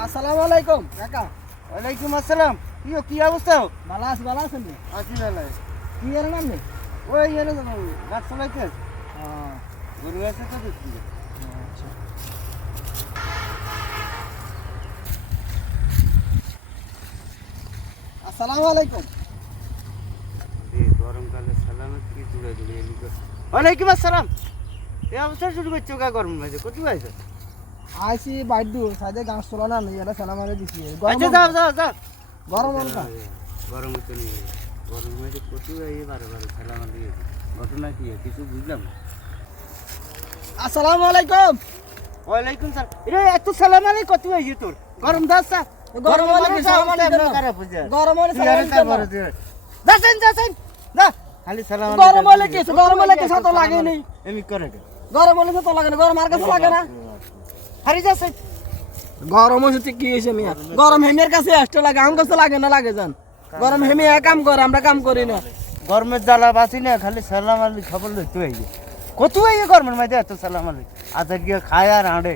আসসালামু আলাইকুম। কাকা ওয়ালাইকুম আসসালাম। কি কি অবস্থা? ভালো আছি ভালো আছেন? আছি বেলায় কি এর নাম নেই ওই এনে গাছ চালাইতে গরু আছে তো দেখছি। আসসালামু আলাইকুম। গরমকালে সালামত কি চুড়ে চুড়ে ওয়ালাইকুম আসসালাম। এই অবস্থা শুরু করছ কা গরম মাঝে কত আছে আইসি বাইডু সাইডে গাছ তোলা না নেই এটা সালাম আলাইকুম দিছি। আচ্ছা যাও যাও যাও। গরম অনকা গরম তো নেই। গরম মাঝে কত এই বারে বারে সালাম দিয়ে। ঘটনা কি কিছু বুঝলাম আসসালামু আলাইকুম। ওয়ালাইকুম সালাম। রে এত সালাম আলাই কত হয়েছে তোর? গরম দাস গরম হলে না? গরম হলে সালাম আলাইকুম না? যাচ্ছেন যাচ্ছেন না খালি সালাম গরম হলে কি গরম হলে কি সাথে লাগে নেই এমি করে গরম হলে তো লাগে না? গরম আর কাছে লাগে না। হারি যাচ্ছেন গরম হচ্ছে কি হয়েছে মিয়া? গরম হেমের কাছে আসতে লাগে আম কাছে লাগে না লাগে যান গরম হেমিয়া কাম করে আমরা কাম করি না। গরমের জ্বালা বাঁচি না খালি সালাম আলি খবর লইতে হইবে কত হইবে গরমের মাঝে এত সালাম আলি? আজ গিয়ে খায় আর হাঁড়ে